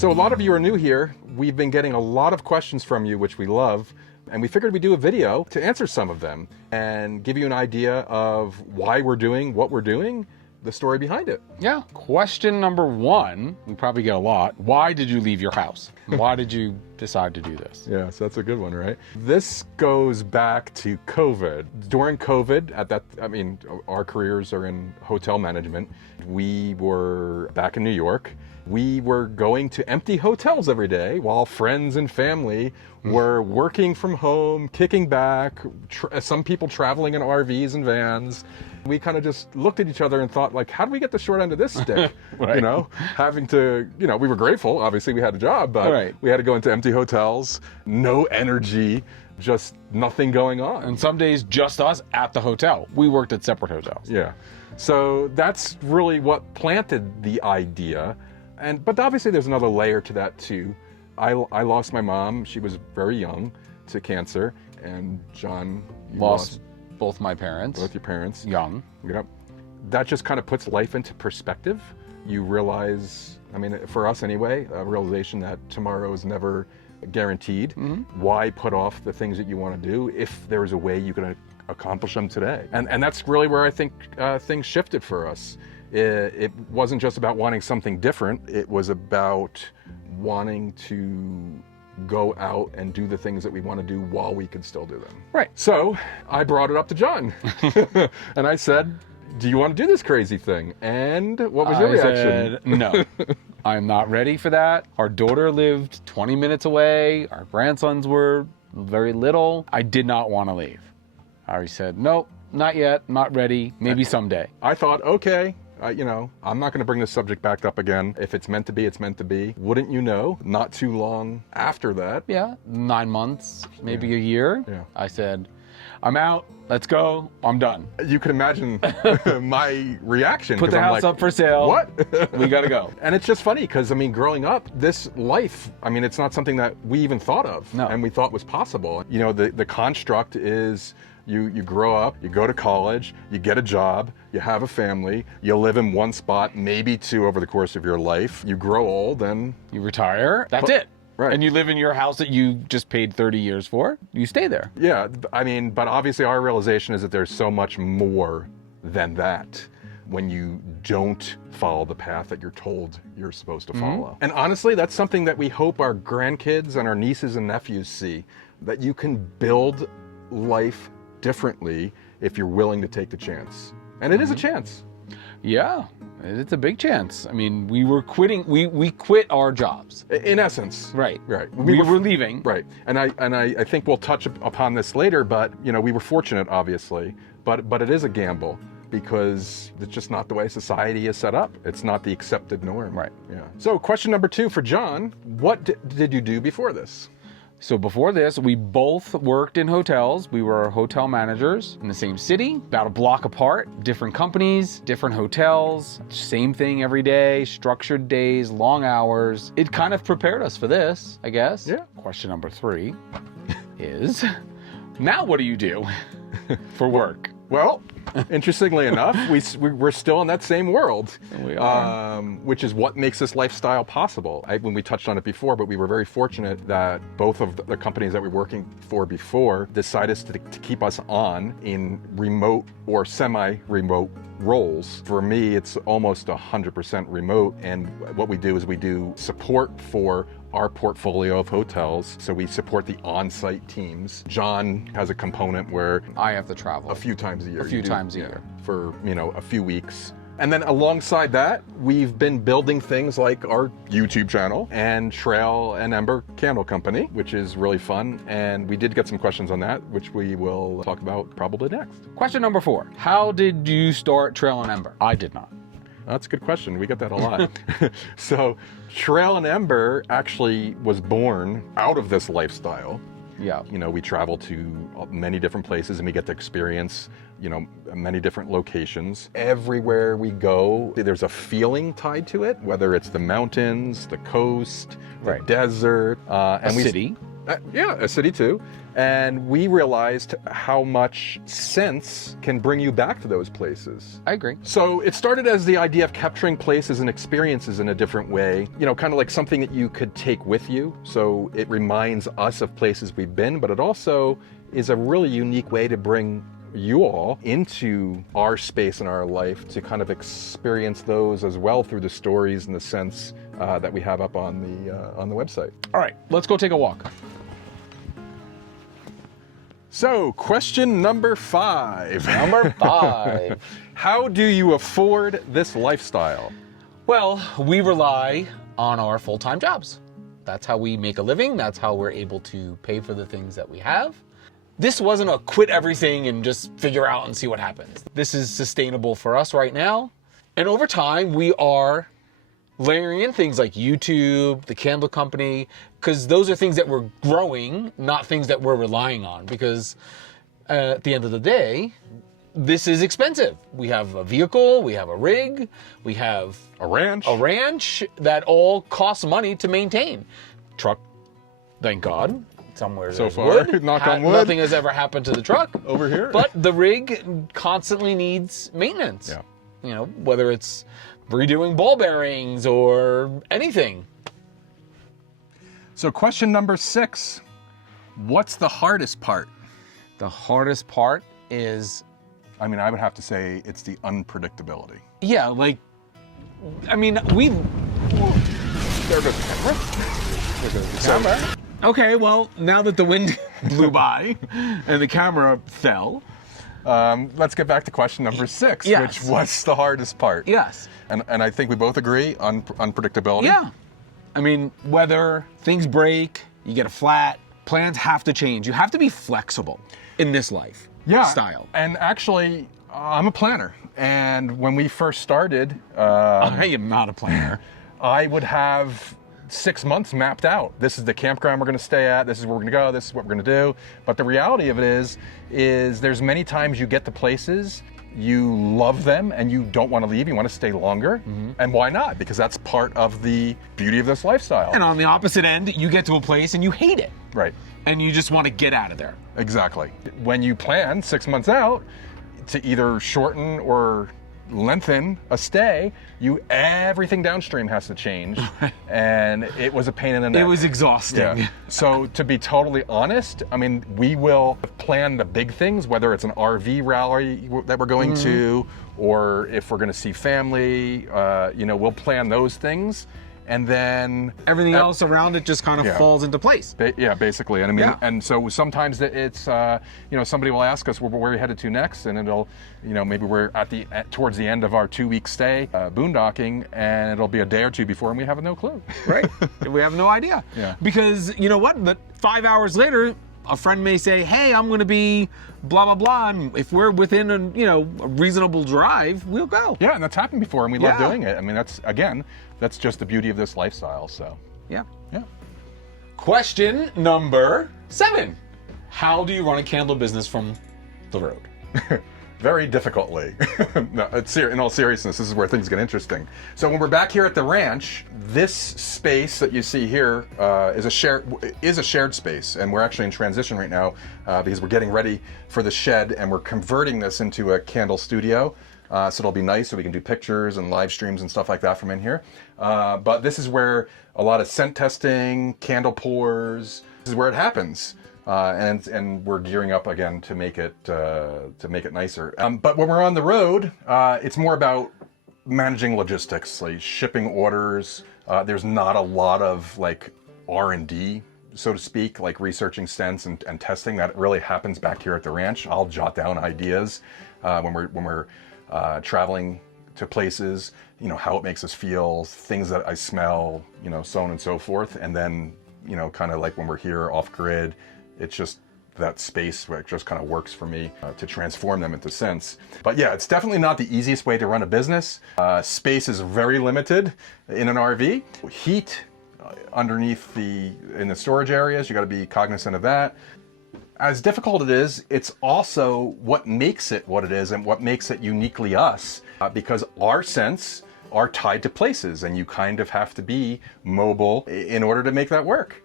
So a lot of you are new here. We've been getting a lot of questions from you, which we love. And we figured we'd do a video to answer some of them and give you an idea of why we're doing what we're doing, the story behind it. Yeah. Question number one, we probably get a lot. Why did you leave your house? Why did you decide to do this? Yeah, so that's a good one, right? This goes back to COVID. During COVID, our careers are in hotel management. We were back in New York. We were going to empty hotels every day while friends and family were working from home, kicking back, some people traveling in RVs and vans. We kind of just looked at each other and thought, like, how do we get the short end of this stick? Right. You know, having to, we were grateful. Obviously, we had a job, but we had to go into empty hotels, no energy, just nothing going on. And some days, just us at the hotel. We worked at separate hotels. Yeah. So that's really what planted the idea. But obviously there's another layer to that too. I lost my mom. She was very young to cancer. And John, you lost both my parents. Both your parents. Young. Yep. That just kind of puts life into perspective. You realize, for us anyway, a realization that tomorrow is never guaranteed. Mm-hmm. Why put off the things that you want to do if there's a way you can accomplish them today? And that's really where I think things shifted for us. It wasn't just about wanting something different. It was about wanting to go out and do the things that we want to do while we can still do them. Right. So I brought it up to John and I said, do you want to do this crazy thing? And what was your reaction? Said, no, I'm not ready for that. Our daughter lived 20 minutes away. Our grandsons were very little. I did not want to leave. I said, nope, not yet, not ready, maybe someday. I thought, okay. I'm not going to bring this subject back up again. If it's meant to be, it's meant to be. Wouldn't you know, not too long after that. Yeah, 9 months, maybe a year. Yeah. I said, I'm out, let's go, I'm done. You can imagine my reaction. Put the house up for sale. What? We got to go. And it's just funny because, growing up, this life, it's not something that we even thought of. No. And we thought was possible. The construct is you grow up, you go to college, you get a job, you have a family, you live in one spot, maybe two over the course of your life. You grow old and you retire. That's it. Right. And you live in your house that you just paid 30 years for. You stay there. Yeah, but obviously our realization is that there's so much more than that when you don't follow the path that you're told you're supposed to follow. And honestly, that's something that we hope our grandkids and our nieces and nephews see, that you can build life differently if you're willing to take the chance. And it is a chance. Yeah, it's a big chance. We were quitting, we quit our jobs. In essence. Right. We were leaving. Right. And I think we'll touch upon this later, but we were fortunate, obviously, but it is a gamble because it's just not the way society is set up. It's not the accepted norm. Right. Yeah. So question number 2 for John, what did you do before this? So before this, we both worked in hotels. We were hotel managers in the same city, about a block apart, different companies, different hotels, same thing every day, structured days, long hours. It kind of prepared us for this, I guess. Yeah. Question number 3 is, now what do you do for work? Well, interestingly enough, we're still in that same world, We are. Which is what makes this lifestyle possible. When we touched on it before, but we were very fortunate that both of the companies that we were working for before decided to keep us on in remote or semi-remote roles. For me, it's almost 100% remote, and what we do is we do support for our portfolio of hotels. So we support the on-site teams. John has a component where I have to travel a few times a year. A few times a year. For, a few weeks. And then alongside that, we've been building things like our YouTube channel and Trail and Ember Candle Company, which is really fun. And we did get some questions on that, which we will talk about probably next. Question number 4. How did you start Trail and Ember? I did not. That's a good question. We get that a lot. So Trail and Ember actually was born out of this lifestyle. Yeah. We travel to many different places and we get to experience, many different locations. Everywhere we go, there's a feeling tied to it, whether it's the mountains, the coast, the desert. And city. Yeah, a city too. And we realized how much sense can bring you back to those places. I agree. So it started as the idea of capturing places and experiences in a different way, kind of like something that you could take with you. So it reminds us of places we've been, but it also is a really unique way to bring you all into our space and our life to kind of experience those as well through the stories and the sense that we have up on the website. All right, let's go take a walk. So, question number 5. Number 5. How do you afford this lifestyle? Well, we rely on our full-time jobs. That's how we make a living. That's how we're able to pay for the things that we have. This wasn't a quit everything and just figure out and see what happens. This is sustainable for us right now. And over time, we are layering in things like YouTube, the candle company, because those are things that we're growing, not things that we're relying on. Because at the end of the day, this is expensive. We have a vehicle, we have a rig, we have A ranch that all costs money to maintain. Truck, thank God. Somewhere so there's far, wood. knock on wood. Nothing has ever happened to the truck over here. But the rig constantly needs maintenance. Yeah. Whether it's redoing ball bearings or anything. So question number 6, what's the hardest part? The hardest part is, I mean, I would have to say it's the unpredictability. yeah, like, I mean, There goes the camera. There goes the camera. Okay, well, now that the wind blew by and the camera fell. Let's get back to question number 6, Yes. which was the hardest part. Yes. And I think we both agree on unpredictability. Yeah. I mean, whether things break, you get a flat, plans have to change. You have to be flexible in this life style. And actually, I'm a planner. And when we first started, I am not a planner. I would have 6 months mapped out. This is the campground we're going to stay at. This is where we're going to go. This is what we're going to do. But the reality of it is there's many times you get to places, you love them, and you don't want to leave. You want to stay longer. Mm-hmm. And why not? Because that's part of the beauty of this lifestyle. And on the opposite end, you get to a place and you hate it. Right. And you just want to get out of there. Exactly. When you plan 6 months out to either shorten or lengthen a stay, everything downstream has to change. And it was a pain in the neck. It was exhausting. Yeah. So to be totally honest, I mean, we will plan the big things, whether it's an RV rally that we're going to, or if we're going to see family, we'll plan those things. And then everything else around it just kind of falls into place. Basically. And I mean, and so sometimes it's, somebody will ask us, well, where are you headed to next? And it'll, maybe we're towards the end of our 2-week stay, boondocking, and it'll be a day or two before, and we have no clue. Right. We have no idea. Yeah. Because you know what? But 5 hours later, a friend may say, hey, I'm going to be blah, blah, blah. And if we're within a reasonable drive, we'll go. Yeah, and that's happened before, and we love doing it. I mean, that's just the beauty of this lifestyle, so. Yeah. Yeah. Question number 7. How do you run a candle business from the road? Very difficultly. No, in all seriousness, this is where things get interesting. So when we're back here at the ranch, this space that you see here is a shared space, and we're actually in transition right now because we're getting ready for the shed, and we're converting this into a candle studio. So it'll be nice, so we can do pictures and live streams and stuff like that from in here. But this is where a lot of scent testing, candle pours, this is where it happens. And we're gearing up again to make it nicer. But when we're on the road, it's more about managing logistics, like shipping orders. There's not a lot of like R&D, so to speak, like researching scents and testing. That really happens back here at the ranch. I'll jot down ideas when we're traveling to places, how it makes us feel, things that I smell, so on and so forth. And then, kind of like when we're here off grid, it's just that space where it just kind of works for me to transform them into scents. But yeah, it's definitely not the easiest way to run a business. Space is very limited in an RV. Heat underneath in the storage areas, you got to be cognizant of that. As difficult it is, it's also what makes it what it is and what makes it uniquely us, because our scents are tied to places, and you kind of have to be mobile in order to make that work.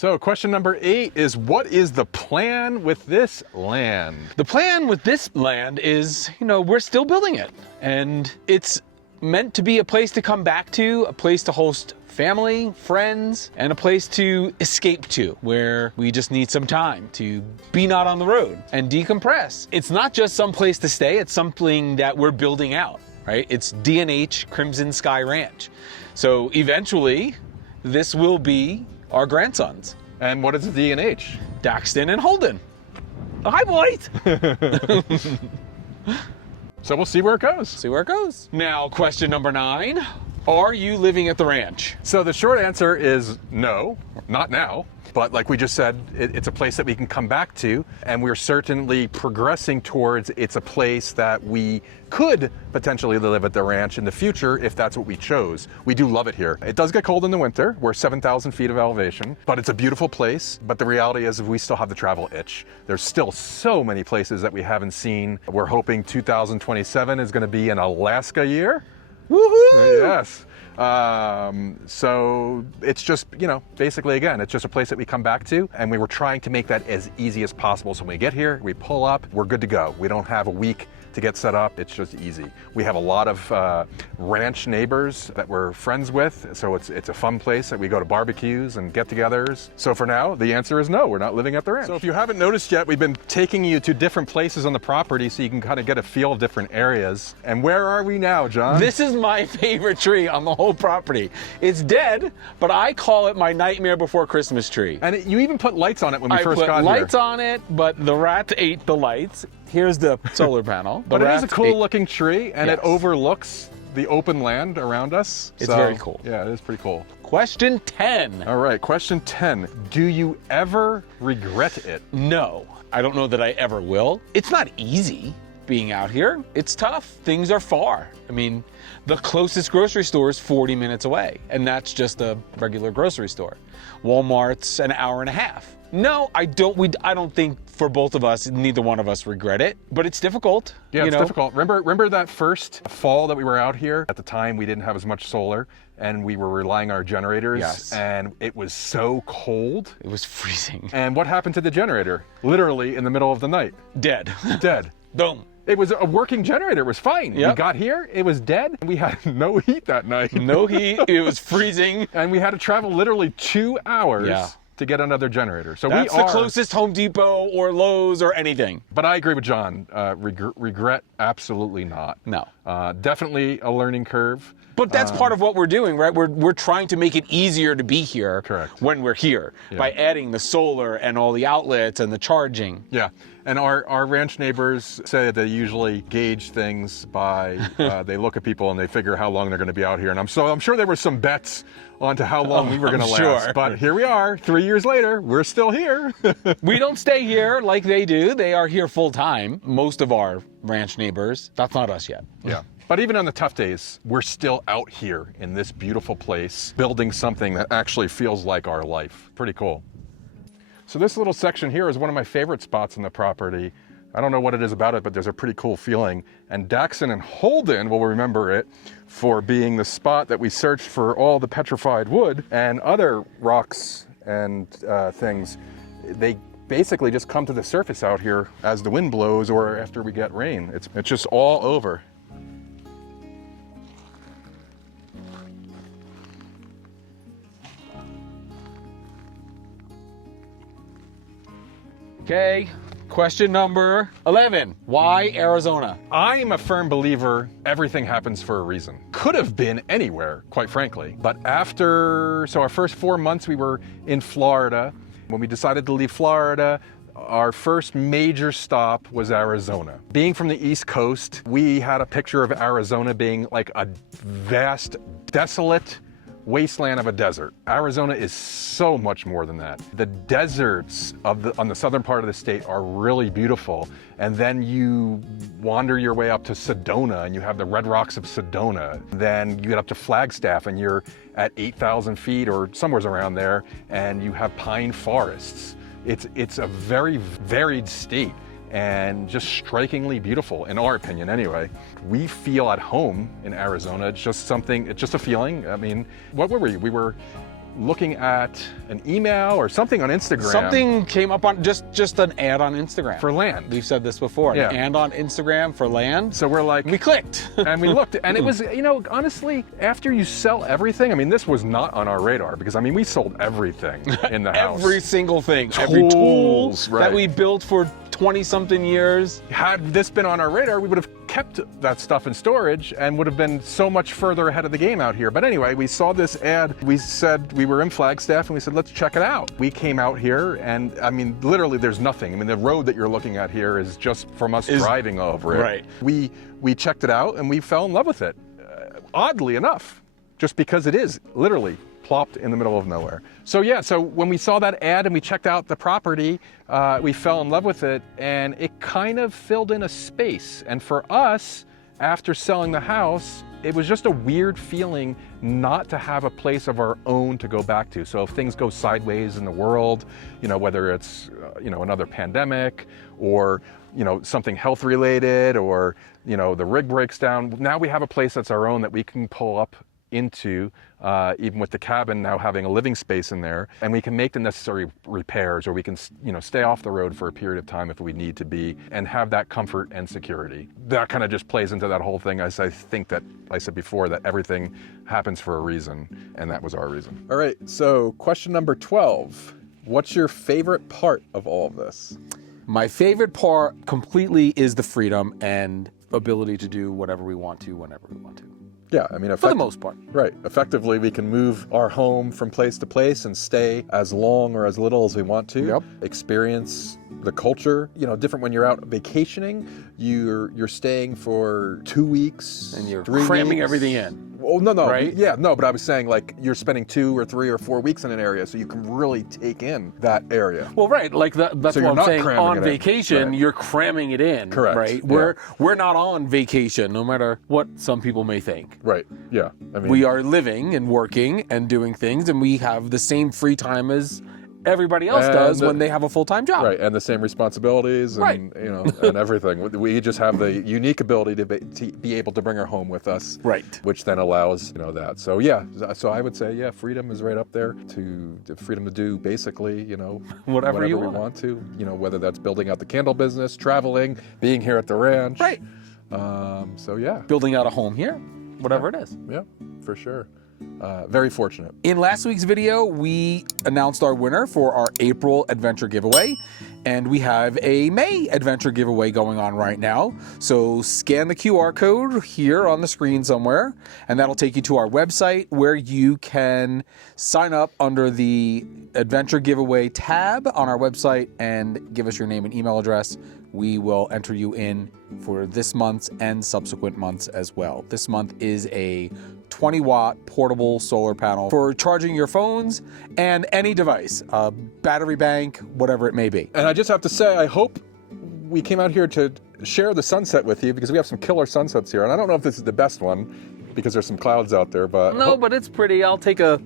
So question number 8 is, what is the plan with this land? The plan with this land is, we're still building it. And it's meant to be a place to come back to, a place to host family, friends, and a place to escape to, where we just need some time to be not on the road and decompress. It's not just some place to stay, it's something that we're building out, right? It's D&H Crimson Sky Ranch. So eventually, this will be our grandsons. And what is the D&H? Daxton and Holden. Hi, boys! So we'll see where it goes. See where it goes. Now, question number 9. Are you living at the ranch? So the short answer is no, not now. But like we just said, it's a place that we can come back to, and we're certainly progressing towards it's a place that we could potentially live at the ranch in the future if that's what we chose. We do love it here. It does get cold in the winter. We're 7,000 feet of elevation, but it's a beautiful place. But the reality is we still have the travel itch. There's still so many places that we haven't seen. We're hoping 2027 is going to be an Alaska year. Woohoo! Yes. So it's just, basically, again, it's just a place that we come back to, and we were trying to make that as easy as possible. So when we get here, we pull up, we're good to go. We don't have a week to get set up. It's just easy. We have a lot of ranch neighbors that we're friends with, so it's a fun place that we go to barbecues and get-togethers. So for now, the answer is no, we're not living at the ranch. So if you haven't noticed yet, we've been taking you to different places on the property so you can kind of get a feel of different areas. And where are we now, John? This is my favorite tree on the whole property. It's dead, but I call it my Nightmare Before Christmas tree. And you even put lights on it when we first got here. I put lights on it, but the rats ate the lights. Here's the solar panel. But it is a cool looking tree, and it overlooks the open land around us. It's very cool. Yeah, it is pretty cool. Question 10. All right, question 10. Do you ever regret it? No, I don't know that I ever will. It's not easy being out here. It's tough. Things are far. I mean, the closest grocery store is 40 minutes away, and that's just a regular grocery store. Walmart's an hour and a half. No, I don't think for both of us, neither one of us regret it, but it's difficult. Yeah, it's difficult. Remember that first fall that we were out here? At the time, we didn't have as much solar, and we were relying on our generators, yes. And it was so cold. It was freezing. And what happened to the generator? Literally in the middle of the night. Dead. Dead. Boom. It was a working generator. It was fine. Yep. We got here, it was dead. We had no heat that night. No heat. It was freezing. And we had to travel literally 2 hours to get another generator. So that's the closest Home Depot or Lowe's or anything. But I agree with John. Regret, absolutely not. No. Definitely a learning curve. But that's part of what we're doing, right? We're trying to make it easier to be here. Correct. When we're here by adding the solar and all the outlets and the charging. Yeah. And our ranch neighbors say that they usually gauge things by they look at people and they figure how long they're going to be out here. And I'm sure there were some bets onto how long we were going to last. Sure. But here we are, 3 years later, we're still here. We don't stay here like they do. They are here full time. Most of our ranch neighbors. That's not us yet. Yeah. But even on the tough days, we're still out here in this beautiful place, building something that actually feels like our life. Pretty cool. So this little section here is one of my favorite spots on the property. I don't know what it is about it, but there's a pretty cool feeling. And Daxton and Holden will remember it for being the spot that we searched for all the petrified wood and other rocks and things. They basically just come to the surface out here as the wind blows or after we get rain. It's just all over. Okay, question number 11. Why Arizona? I am a firm believer everything happens for a reason. Could have been anywhere, quite frankly. But our first 4 months we were in Florida. When we decided to leave Florida, our first major stop was Arizona. Being from the East Coast, we had a picture of Arizona being like a vast, desolate wasteland of a desert. Arizona is so much more than that. The deserts on the southern part of the state are really beautiful, and then you wander your way up to Sedona and you have the red rocks of Sedona. Then you get up to Flagstaff and you're at 8,000 feet or somewhere around there, and you have pine forests. It's a very varied state and just strikingly beautiful, in our opinion anyway. We feel at home in Arizona. It's just a feeling. I mean, what were we? We were looking at an email or something on Instagram. Something came up on just an ad on Instagram. For land. We've said this before. Yeah. An ad on Instagram for land. So we're like, We clicked. and we looked, and it was, you know, honestly, after you sell everything, I mean, this was not on our radar because, I mean, we sold everything in the house. Every single thing. Every tool right. that we built for 20-something years. Had this been on our radar, we would have kept that stuff in storage and would have been so much further ahead of the game out here. But anyway, we saw this ad. We said, we were in Flagstaff, and we said, let's check it out. We came out here, and I mean, literally there's nothing. I mean, the road that you're looking at here is just from us driving over it. Right. We checked it out, and we fell in love with it. Oddly enough, just because it is literally plopped in the middle of nowhere. So yeah, so when we saw that ad and we checked out the property, we fell in love with it, and it kind of filled in a space. And for us, after selling the house, it was just a weird feeling not to have a place of our own to go back to. So if things go sideways in the world, you know, whether it's, you know, another pandemic or, you know, something health related, or, you know, the rig breaks down, now we have a place that's our own that we can pull up into, even with the cabin now having a living space in there, and we can make the necessary repairs, or we can, you know, stay off the road for a period of time if we need to be, and have that comfort and security. That kind of just plays into that whole thing, as I think that I said before, that everything happens for a reason, and that was our reason. All right, so question number 12. What's your favorite part of all of this? My favorite part completely is the freedom and ability to do whatever we want to, whenever we want to. Yeah, I mean, For the most part. Right. Effectively, we can move our home from place to place and stay as long or as little as we want to. Yep. Experience the culture. You know, different when you're out vacationing, you're staying for 2 weeks. And you're 3 cramming weeks. everything in. Oh, no. Right? Yeah, no, but I was saying, like, you're spending 2 or 3 or 4 weeks in an area, so you can really take in that area. Well, right, like that's So what you're I'm not saying. cramming On it in. vacation, Right. you're cramming it in. Correct. Right? Yeah. We're not on vacation, no matter what some people may think. Right. Yeah. I mean, We are living and working and doing things, and we have the same free time as everybody else does when they have a full-time job. Right, and the same responsibilities and, Right. you know, and everything. We just have the unique ability to be able to bring her home with us. Right. Which then allows, you know, that. So yeah, so I would say, yeah, freedom is right up there, to the freedom to do basically, you know, Whatever you we want. want to, you know, whether that's building out the candle business, traveling, being here at the ranch. Right. So yeah, Building out a home here, whatever it is. yeah, for sure. Very fortunate. In last week's video, we announced our winner for our April adventure giveaway, and we have a May adventure giveaway going on right now. So scan the QR code here on the screen somewhere, and that'll take you to our website where you can sign up under the adventure giveaway tab on our website and give us your name and email address. We will enter you in for this month's and subsequent months as well. This month is a 20-watt portable solar panel for charging your phones and any device, a battery bank, whatever it may be. And I just have to say, I hope we came out here to share the sunset with you, because we have some killer sunsets here. And I don't know if this is the best one because there's some clouds out there, but No, but it's pretty. I'll take a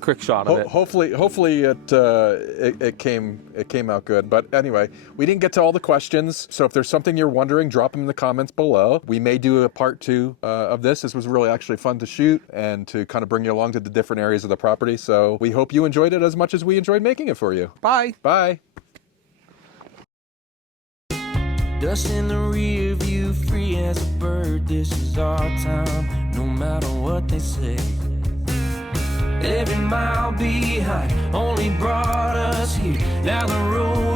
quick shot of it. hopefully it came out good. But anyway, we didn't get to all the questions, so if there's something you're wondering, drop them in the comments below. We may do a part 2 of this. This was really actually fun to shoot and to kind of bring you along to the different areas of the property. So we hope you enjoyed it as much as we enjoyed making it for you. Bye. Bye. Dust in the rear view, free as a bird. This is our time, no matter what they say. Every mile behind only brought us here. Now the road